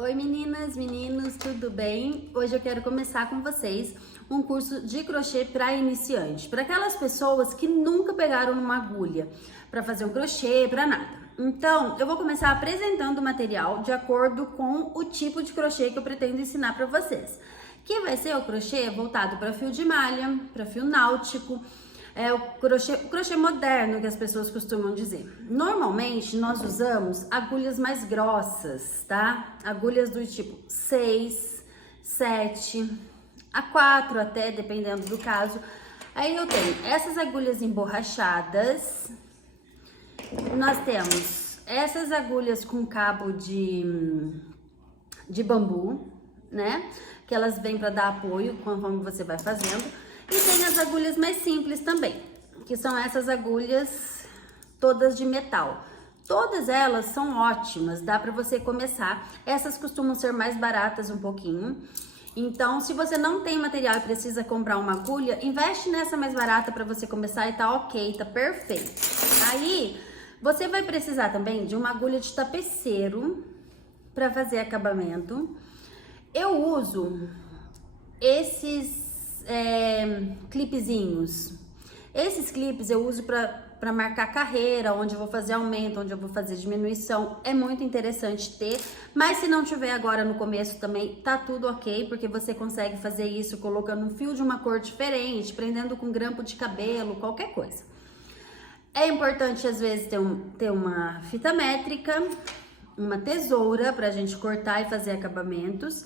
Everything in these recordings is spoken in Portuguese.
Oi meninas, meninos, tudo bem? Hoje eu quero começar com vocês um curso de crochê para iniciante, para aquelas pessoas que nunca pegaram numa agulha para fazer um crochê, para nada. Então, eu vou começar apresentando o material de acordo com o tipo de crochê que eu pretendo ensinar para vocês, que vai ser o crochê voltado para fio de malha, para fio náutico. É o crochê moderno que as pessoas costumam dizer. Normalmente nós usamos agulhas mais grossas, tá? Agulhas do tipo 6, 7, a 4 até, dependendo do caso. Aí eu tenho essas agulhas emborrachadas. Nós temos essas agulhas com cabo de bambu, né? Que elas vêm para dar apoio conforme você vai fazendo. E tem as agulhas mais simples também, que são essas agulhas todas de metal. Todas elas são ótimas, dá para você começar. Essas costumam ser mais baratas um pouquinho. Então, se você não tem material e precisa comprar uma agulha, investe nessa mais barata para você começar e tá ok, tá perfeito. Aí, você vai precisar também de uma agulha de tapeceiro para fazer acabamento. Eu uso esses clipezinhos. Esses clipes eu uso para marcar carreira, onde eu vou fazer aumento, onde eu vou fazer diminuição. É muito interessante ter, mas se não tiver agora no começo também, tá tudo ok, porque você consegue fazer isso colocando um fio de uma cor diferente, prendendo com grampo de cabelo, qualquer coisa. É importante às vezes ter uma fita métrica, uma tesoura pra gente cortar e fazer acabamentos.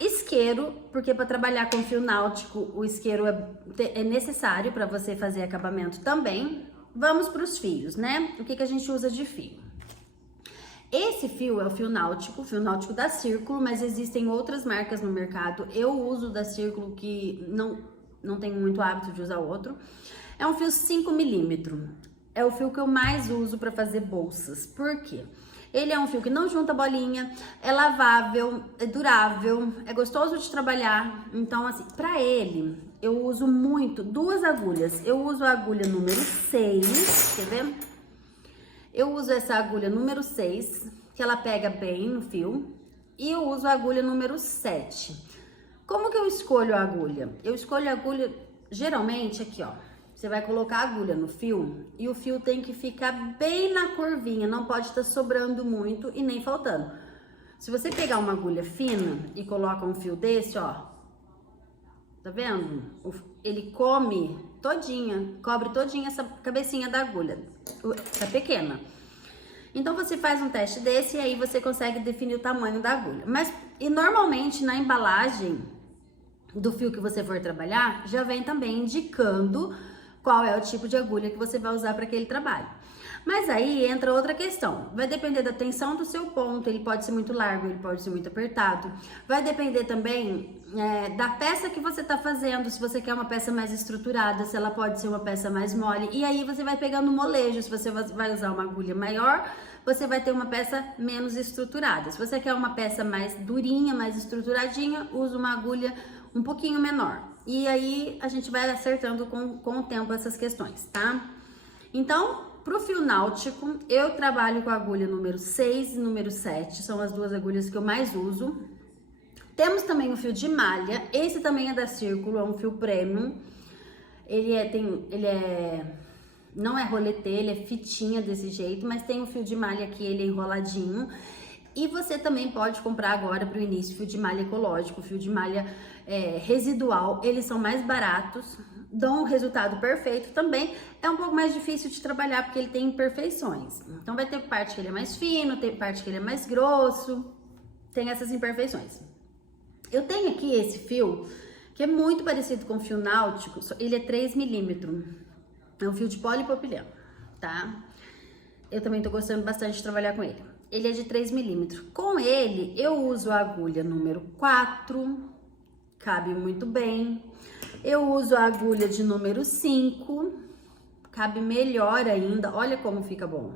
Isqueiro, porque para trabalhar com fio náutico, o isqueiro é necessário para você fazer acabamento também. Vamos para os fios, né? O que a gente usa de fio? Esse fio é o fio náutico da Círculo, mas existem outras marcas no mercado. Eu uso da Círculo, que não tenho muito hábito de usar outro. É um fio 5 milímetros. É o fio que eu mais uso para fazer bolsas. Por quê? Ele é um fio que não junta bolinha, é lavável, é durável, é gostoso de trabalhar. Então, assim, pra ele, eu uso muito duas agulhas. Eu uso a agulha número 6, quer ver? Eu uso essa agulha número 6, que ela pega bem no fio. E eu uso a agulha número 7. Como que eu escolho a agulha? Eu escolho a agulha, geralmente, aqui, ó. Você vai colocar a agulha no fio e o fio tem que ficar bem na curvinha, não pode estar sobrando muito e nem faltando. Se você pegar uma agulha fina e coloca um fio desse, ó, tá vendo? Ele cobre todinha essa cabecinha da agulha, tá pequena. Então você faz um teste desse e aí você consegue definir o tamanho da agulha. E normalmente na embalagem do fio que você for trabalhar, já vem também indicando qual é o tipo de agulha que você vai usar para aquele trabalho. Mas aí entra outra questão, vai depender da tensão do seu ponto, ele pode ser muito largo, ele pode ser muito apertado, vai depender também da peça que você está fazendo, se você quer uma peça mais estruturada, se ela pode ser uma peça mais mole, e aí você vai pegando molejo, se você vai usar uma agulha maior, você vai ter uma peça menos estruturada. Se você quer uma peça mais durinha, mais estruturadinha, usa uma agulha um pouquinho menor. E aí a gente vai acertando com o tempo essas questões, tá? Então, pro fio náutico, eu trabalho com a agulha número 6 e número 7, são as duas agulhas que eu mais uso. Temos também o fio de malha, esse também é da Círculo, é um fio premium. Não é roletê, ele é fitinha desse jeito, mas tem o fio de malha aqui, ele é enroladinho. E você também pode comprar agora para o início fio de malha ecológico, fio de malha residual, eles são mais baratos, dão um resultado perfeito também. É um pouco mais difícil de trabalhar porque ele tem imperfeições. Então vai ter parte que ele é mais fino, tem parte que ele é mais grosso, tem essas imperfeições. Eu tenho aqui esse fio, que é muito parecido com o fio náutico, ele é 3 milímetros, é um fio de polipropileno, tá? Eu também tô gostando bastante de trabalhar com ele. Ele é de 3 milímetros. Com ele, eu uso a agulha número 4, cabe muito bem. Eu uso a agulha de número 5, cabe melhor ainda. Olha como fica bom.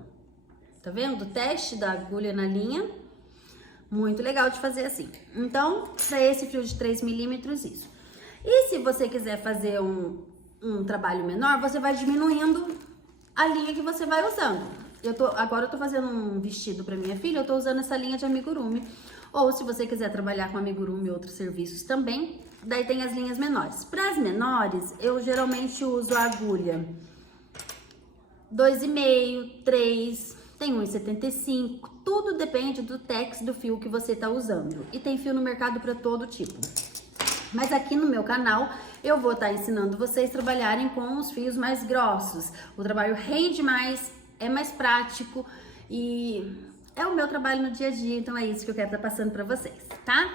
Tá vendo? O teste da agulha na linha, muito legal de fazer assim. Então, para esse fio de 3 milímetros, isso. E se você quiser fazer um trabalho menor, você vai diminuindo a linha que você vai usando. Agora eu tô fazendo um vestido pra minha filha, eu tô usando essa linha de amigurumi. Ou se você quiser trabalhar com amigurumi e outros serviços também, daí tem as linhas menores. Para as menores, eu geralmente uso a agulha 2,5, 3, tem 1,75, tudo depende do tex do fio que você tá usando. E tem fio no mercado para todo tipo. Mas aqui no meu canal eu vou estar ensinando vocês a trabalharem com os fios mais grossos. O trabalho rende mais, é mais prático e é o meu trabalho no dia a dia, então é isso que eu quero estar passando para vocês, tá?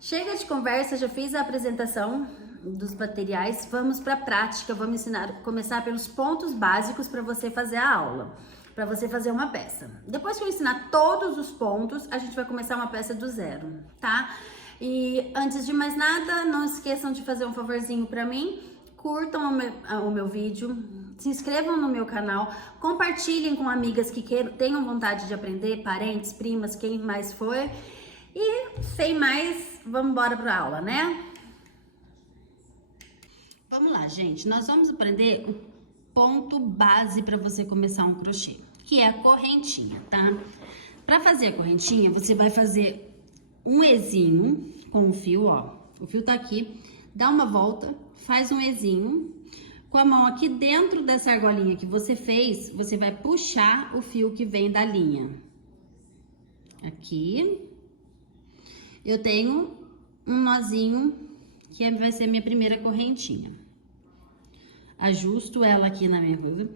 Chega de conversa, já fiz a apresentação dos materiais, vamos para a prática, vamos começar pelos pontos básicos para você fazer a aula, para você fazer uma peça. Depois que eu ensinar todos os pontos, a gente vai começar uma peça do zero, tá? E antes de mais nada, não esqueçam de fazer um favorzinho para mim, curtam o meu vídeo, se inscrevam no meu canal, compartilhem com amigas que tenham vontade de aprender, parentes, primas, quem mais for. E sem mais, vamos embora para a aula, né? Vamos lá, gente. Nós vamos aprender o ponto base para você começar um crochê, que é a correntinha, tá? Para fazer a correntinha, você vai fazer um ezinho com o fio, ó. O fio tá aqui, dá uma volta, faz um ezinho. Com a mão aqui dentro dessa argolinha que você fez, você vai puxar o fio que vem da linha. Aqui. Eu tenho um nozinho que vai ser a minha primeira correntinha. Ajusto ela aqui na minha coisa.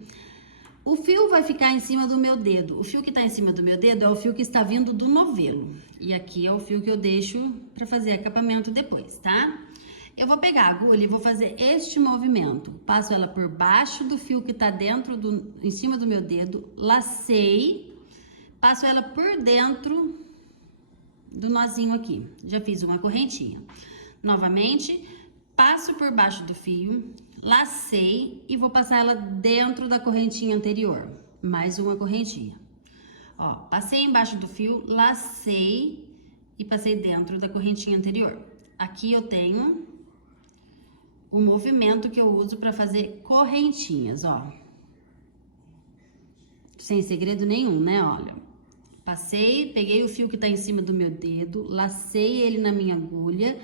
O fio vai ficar em cima do meu dedo. O fio que tá em cima do meu dedo é o fio que está vindo do novelo. E aqui é o fio que eu deixo para fazer acabamento depois, tá? Eu vou pegar a agulha e vou fazer este movimento. Passo ela por baixo do fio que tá em cima do meu dedo, lacei, passo ela por dentro do nozinho aqui. Já fiz uma correntinha. Novamente, passo por baixo do fio, lacei e vou passar ela dentro da correntinha anterior. Mais uma correntinha. Ó, passei embaixo do fio, lacei e passei dentro da correntinha anterior. Aqui eu tenho o movimento que eu uso para fazer correntinhas, ó. Sem segredo nenhum, né? Olha. Passei, peguei o fio que tá em cima do meu dedo, lacei ele na minha agulha,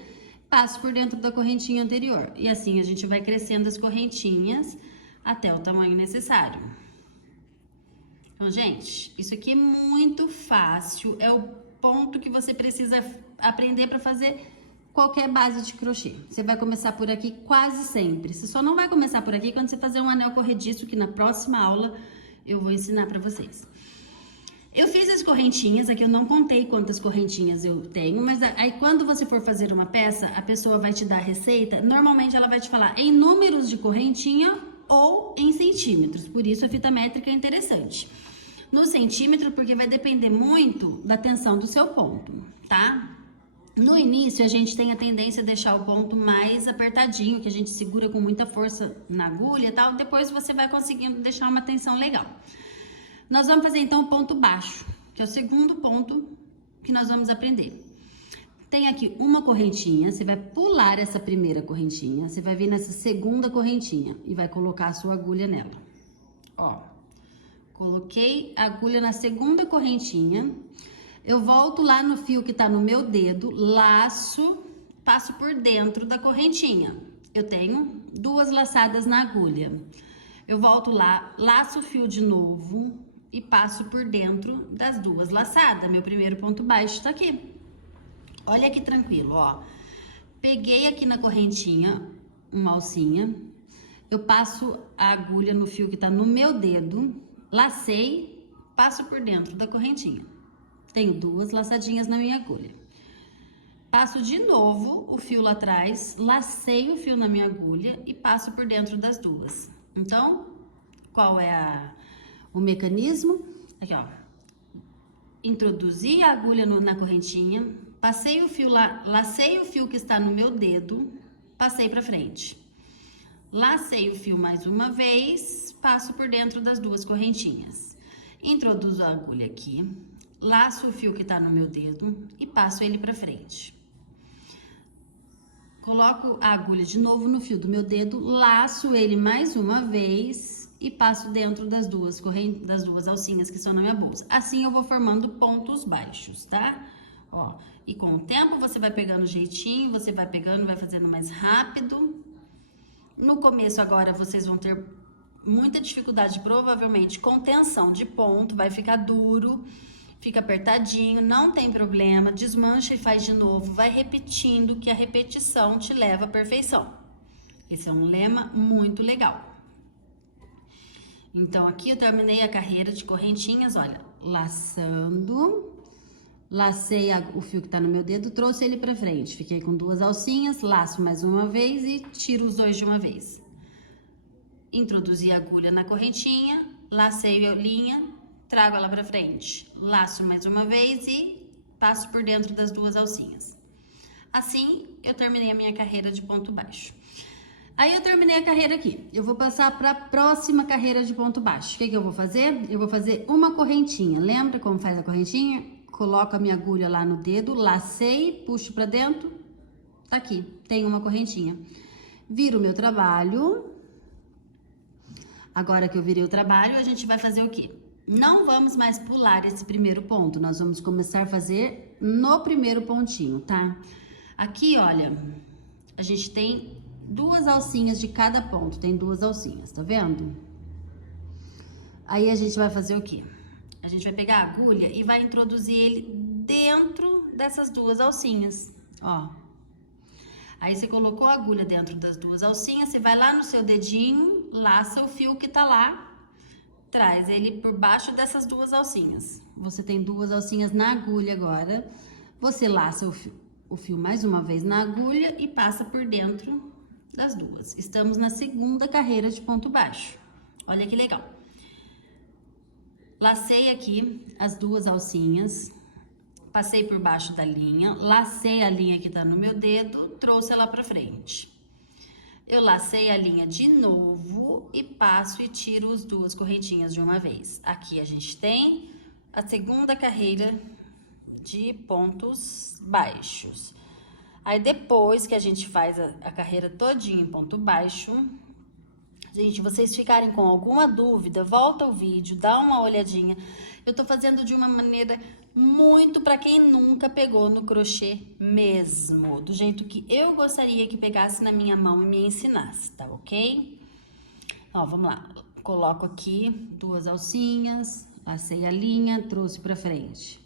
passo por dentro da correntinha anterior. E assim a gente vai crescendo as correntinhas até o tamanho necessário. Então, gente, isso aqui é muito fácil, é o ponto que você precisa aprender para fazer qualquer base de crochê. Você vai começar por aqui quase sempre. Você só não vai começar por aqui quando você fazer um anel corrediço, que na próxima aula eu vou ensinar para vocês. Eu fiz as correntinhas, aqui eu não contei quantas correntinhas eu tenho, mas aí quando você for fazer uma peça, a pessoa vai te dar a receita, normalmente ela vai te falar em números de correntinha ou em centímetros, por isso a fita métrica é interessante. No centímetro, porque vai depender muito da tensão do seu ponto, tá? No início, a gente tem a tendência a deixar o ponto mais apertadinho, que a gente segura com muita força na agulha e tal, depois você vai conseguindo deixar uma tensão legal. Nós vamos fazer então o ponto baixo, que é o segundo ponto que nós vamos aprender. Tem aqui uma correntinha, você vai pular essa primeira correntinha, você vai vir nessa segunda correntinha e vai colocar a sua agulha nela. Ó, coloquei a agulha na segunda correntinha, eu volto lá no fio que tá no meu dedo, laço, passo por dentro da correntinha. Eu tenho duas laçadas na agulha. Eu volto lá, laço o fio de novo e passo por dentro das duas laçadas. Meu primeiro ponto baixo tá aqui. Olha que tranquilo, ó. Peguei aqui na correntinha uma alcinha, eu passo a agulha no fio que tá no meu dedo, lacei, passo por dentro da correntinha. Tenho duas laçadinhas na minha agulha. Passo de novo o fio lá atrás, lacei o fio na minha agulha e passo por dentro das duas. Então, qual é o mecanismo? Aqui, ó. Introduzi a agulha na correntinha, passei o fio lá, lacei o fio que está no meu dedo, passei pra frente. Lacei o fio mais uma vez, passo por dentro das duas correntinhas. Introduzo a agulha aqui, laço o fio que tá no meu dedo e passo ele pra frente. Coloco a agulha de novo no fio do meu dedo, laço ele mais uma vez e passo dentro das duas alcinhas que estão na minha bolsa. Assim eu vou formando pontos baixos, tá? Ó, e com o tempo você vai pegando jeitinho, você vai pegando, vai fazendo mais rápido. No começo agora vocês vão ter muita dificuldade, provavelmente, com tensão de ponto, vai ficar duro, fica apertadinho, não tem problema, desmancha e faz de novo, vai repetindo, que a repetição te leva à perfeição. Esse é um lema muito legal. Então, aqui eu terminei a carreira de correntinhas, olha, laçando, lacei o fio que tá no meu dedo, trouxe ele pra frente, fiquei com duas alcinhas, laço mais uma vez e tiro os dois de uma vez. Introduzi a agulha na correntinha, lacei a linha, trago ela pra frente, laço mais uma vez e passo por dentro das duas alcinhas. Assim, eu terminei a minha carreira de ponto baixo. Aí eu terminei a carreira aqui, eu vou passar para a próxima carreira de ponto baixo. O que eu vou fazer? Eu vou fazer uma correntinha, lembra como faz a correntinha? Coloco a minha agulha lá no dedo, lacei, puxo para dentro, tá aqui, tem uma correntinha. Viro o meu trabalho. Agora que eu virei o trabalho, a gente vai fazer o quê? Não vamos mais pular esse primeiro ponto, nós vamos começar a fazer no primeiro pontinho, tá? Aqui, olha, a gente tem duas alcinhas de cada ponto, tem duas alcinhas, tá vendo? Aí a gente vai fazer o quê? A gente vai pegar a agulha e vai introduzir ele dentro dessas duas alcinhas, ó. Aí você colocou a agulha dentro das duas alcinhas, você vai lá no seu dedinho, laça o fio que tá lá, traz ele por baixo dessas duas alcinhas. Você tem duas alcinhas na agulha agora, você laça o fio mais uma vez na agulha e passa por dentro das duas. Estamos na segunda carreira de ponto baixo. Olha que legal. Lacei aqui as duas alcinhas, passei por baixo da linha, lacei a linha que tá no meu dedo, trouxe ela pra frente. Eu lacei a linha de novo e passo e tiro as duas correntinhas de uma vez. Aqui a gente tem a segunda carreira de pontos baixos. Aí, depois que a gente faz a carreira todinha em ponto baixo, gente, vocês ficarem com alguma dúvida, volta o vídeo, dá uma olhadinha. Eu tô fazendo de uma maneira muito para quem nunca pegou no crochê mesmo, do jeito que eu gostaria que pegasse na minha mão e me ensinasse, tá ok? Ó, vamos lá. Coloco aqui duas alcinhas, lacei a linha, trouxe pra frente.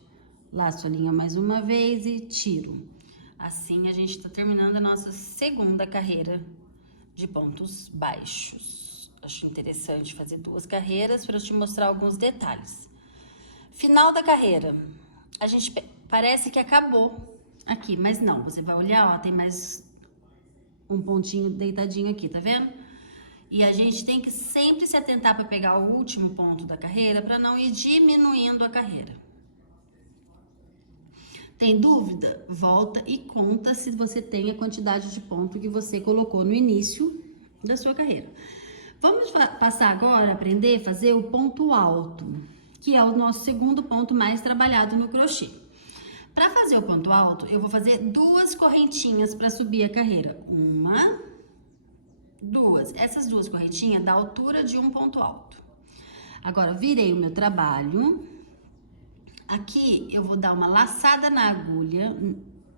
Laço a linha mais uma vez e tiro. Assim, a gente tá terminando a nossa segunda carreira de pontos baixos. Acho interessante fazer duas carreiras para eu te mostrar alguns detalhes. Final da carreira. A gente parece que acabou aqui, mas não. Você vai olhar, ó, tem mais um pontinho deitadinho aqui, tá vendo? E a gente tem que sempre se atentar para pegar o último ponto da carreira para não ir diminuindo a carreira. Tem dúvida? Volta e conta se você tem a quantidade de ponto que você colocou no início da sua carreira. Vamos passar agora a aprender a fazer o ponto alto, que é o nosso segundo ponto mais trabalhado no crochê. Para fazer o ponto alto, eu vou fazer duas correntinhas para subir a carreira. Uma, duas. Essas duas correntinhas dá a altura de um ponto alto. Agora, virei o meu trabalho. Aqui eu vou dar uma laçada na agulha,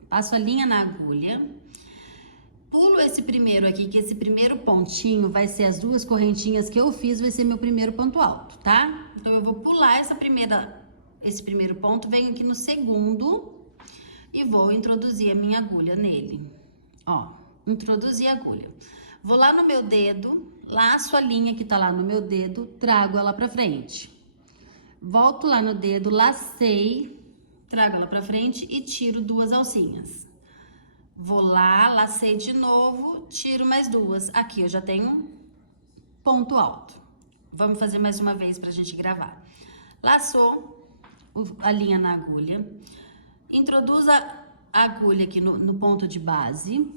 passo a linha na agulha, pulo esse primeiro aqui, que esse primeiro pontinho vai ser as duas correntinhas que eu fiz, vai ser meu primeiro ponto alto, tá? Então, eu vou pular esse primeiro ponto, venho aqui no segundo e vou introduzir a minha agulha nele. Ó, introduzi a agulha. Vou lá no meu dedo, laço a linha que tá lá no meu dedo, trago ela pra frente. Volto lá no dedo, lacei, trago ela pra frente e tiro duas alcinhas. Vou lá, lacei de novo, tiro mais duas. Aqui eu já tenho ponto alto. Vamos fazer mais uma vez pra gente gravar. Laçou a linha na agulha, introduz a agulha aqui no ponto de base,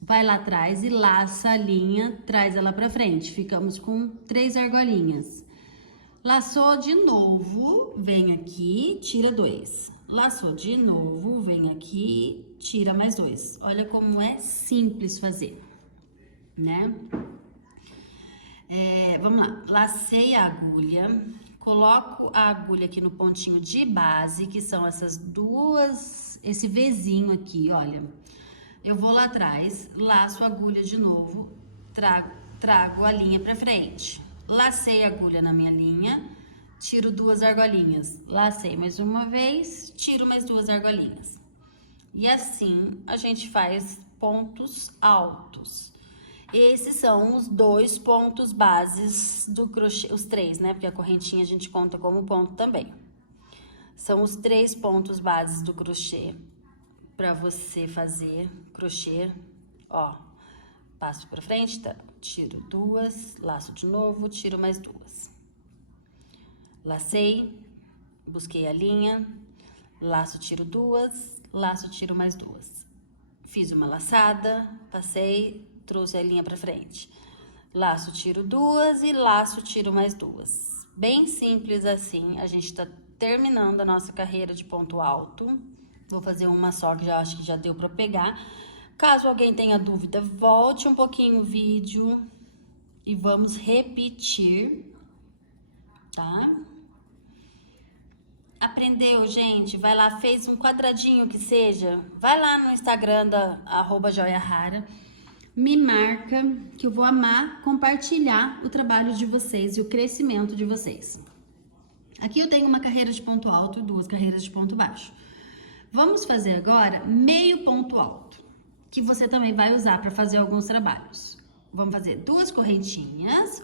vai lá atrás e laça a linha, traz ela pra frente. Ficamos com 3 argolinhas. Laçou de novo, vem aqui, tira 2. Laçou de novo, vem aqui, tira mais 2. Olha como é simples fazer, né? Vamos lá, lacei a agulha, coloco a agulha aqui no pontinho de base, que são essas duas, esse Vzinho aqui, olha. Eu vou lá atrás, laço a agulha de novo, trago a linha pra frente. Lacei a agulha na minha linha, tiro 2 argolinhas. Lacei mais uma vez, tiro mais 2 argolinhas. E assim a gente faz pontos altos. Esses são os 2 pontos bases do crochê, os 3, né? Porque a correntinha a gente conta como ponto também. São os 3 pontos bases do crochê para você fazer crochê, ó. Passo pra frente, tá? Tiro 2, laço de novo, tiro mais 2. Lacei, busquei a linha, laço, tiro 2, laço, tiro mais 2. Fiz uma laçada, passei, trouxe a linha pra frente. Laço, tiro 2 e laço, tiro mais 2. Bem simples assim, a gente tá terminando a nossa carreira de ponto alto. Vou fazer uma só que já acho que já deu pra pegar. Caso alguém tenha dúvida, volte um pouquinho o vídeo e vamos repetir, tá? Aprendeu, gente? Vai lá, fez um quadradinho que seja, vai lá no Instagram da @joiarara, me marca que eu vou amar compartilhar o trabalho de vocês e o crescimento de vocês. Aqui eu tenho uma carreira de ponto alto e 2 carreiras de ponto baixo. Vamos fazer agora meio ponto alto, que você também vai usar para fazer alguns trabalhos. Vamos fazer 2 correntinhas,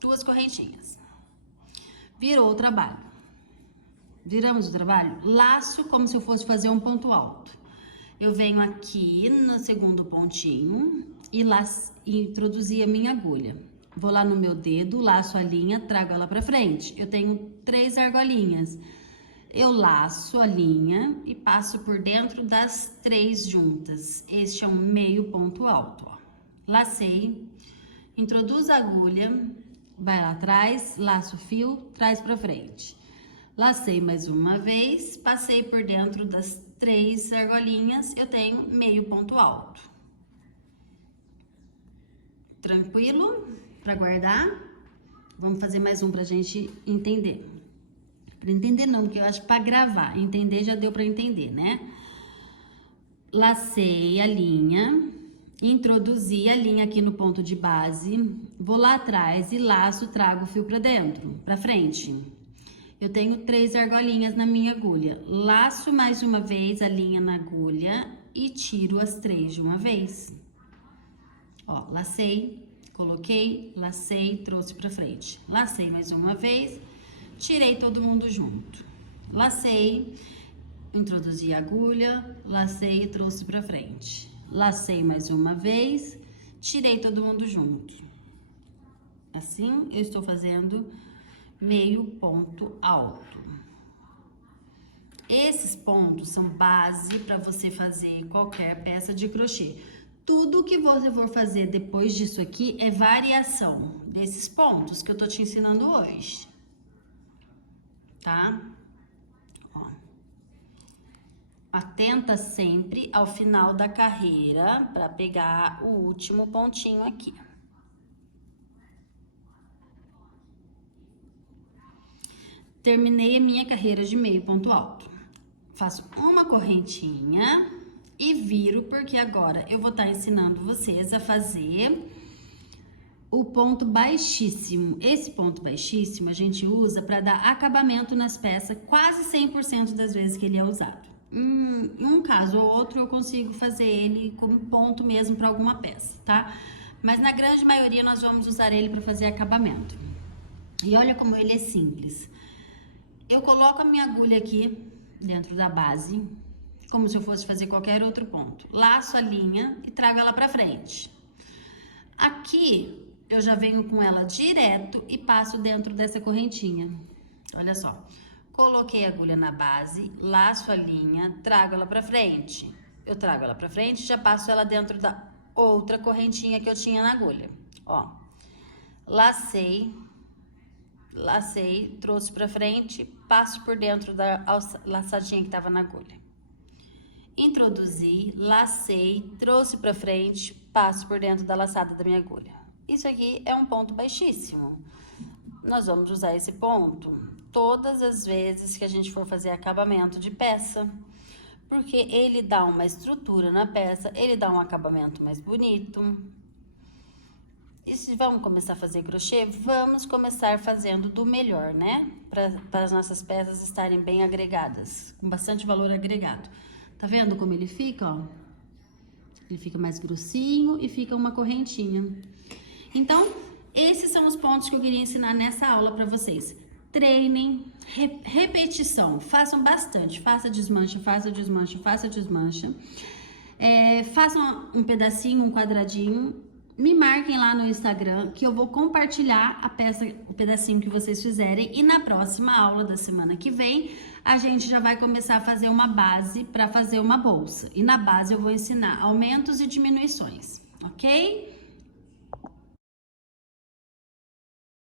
2 correntinhas. Virou o trabalho. Viramos o trabalho, laço como se eu fosse fazer um ponto alto. Eu venho aqui no segundo pontinho e introduzir a minha agulha. Vou lá no meu dedo, laço a linha, trago ela pra frente. Eu tenho 3 argolinhas. Eu laço a linha e passo por dentro das 3 juntas. Este é um meio ponto alto, ó. Lacei, introduzo a agulha, vai lá atrás, laço o fio, traz pra frente. Lacei mais uma vez, passei por dentro das 3 argolinhas, eu tenho meio ponto alto. Tranquilo? Pra guardar? Vamos fazer mais um pra gente entender. Pra entender não, porque eu acho que pra gravar, entender já deu pra entender, né? Lacei a linha, introduzi a linha aqui no ponto de base, vou lá atrás e laço, trago o fio pra dentro, pra frente. Eu tenho 3 argolinhas na minha agulha. Laço mais uma vez a linha na agulha e tiro as 3 de uma vez. Ó, lacei, coloquei, lacei, trouxe pra frente. Lacei mais uma vez, tirei todo mundo junto. Lacei, introduzi a agulha, lacei e trouxe pra frente. Lacei mais uma vez, tirei todo mundo junto. Assim, eu estou fazendo meio ponto alto. Esses pontos são base para você fazer qualquer peça de crochê. Tudo que você for fazer depois disso aqui é variação desses pontos que eu tô te ensinando hoje, tá? Ó. Atenta sempre ao final da carreira para pegar o último pontinho aqui. Terminei a minha carreira de meio ponto alto. Faço uma correntinha e viro, porque agora eu vou estar ensinando vocês a fazer o ponto baixíssimo. Esse ponto baixíssimo a gente usa para dar acabamento nas peças quase 100% das vezes que ele é usado. Em um caso ou outro eu consigo fazer ele como ponto mesmo para alguma peça, tá? Mas na grande maioria nós vamos usar ele para fazer acabamento. E olha como ele é simples. Eu coloco a minha agulha aqui dentro da base, como se eu fosse fazer qualquer outro ponto. Laço a linha e trago ela pra frente. Aqui, eu já venho com ela direto e passo dentro dessa correntinha. Olha só. Coloquei a agulha na base, laço a linha, trago ela pra frente. Eu trago ela pra frente e já passo ela dentro da outra correntinha que eu tinha na agulha. Ó. Lacei, trouxe pra frente, passo por dentro da laçadinha que tava na agulha. Introduzi, lacei, trouxe pra frente, passo por dentro da laçada da minha agulha. Isso aqui é um ponto baixíssimo. Nós vamos usar esse ponto todas as vezes que a gente for fazer acabamento de peça, porque ele dá uma estrutura na peça, ele dá um acabamento mais bonito. E se vamos começar a fazer crochê, vamos começar fazendo do melhor, né? Para as nossas peças estarem bem agregadas, com bastante valor agregado. Tá vendo como ele fica, ó? Ele fica mais grossinho e fica uma correntinha. Então, esses são os pontos que eu queria ensinar nessa aula para vocês. Treinem, repetição, façam bastante, faça desmancha, faça desmancha, faça desmancha. Façam um pedacinho, um quadradinho, me marquem lá no Instagram que eu vou compartilhar a peça, o pedacinho que vocês fizerem, e na próxima aula da semana que vem a gente já vai começar a fazer uma base para fazer uma bolsa, e na base eu vou ensinar aumentos e diminuições, ok?